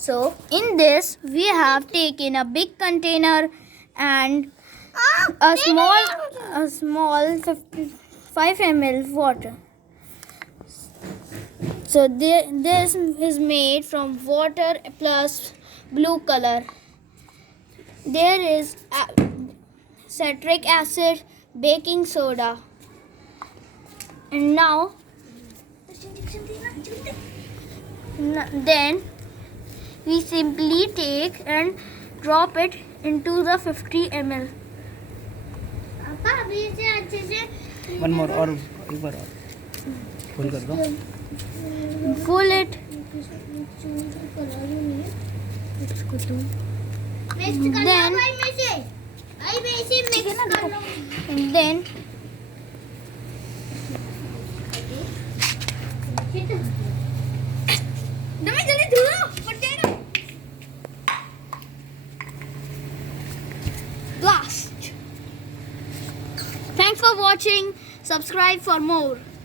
So in this we have taken a big container and a small 5 ml water. So this is made from water plus blue color. There is citric acid, baking soda, and now then we simply take and drop it into the 50 ml. One more और एक बार और full कर दो. Full it. Then blast. Thanks for watching. Subscribe for more.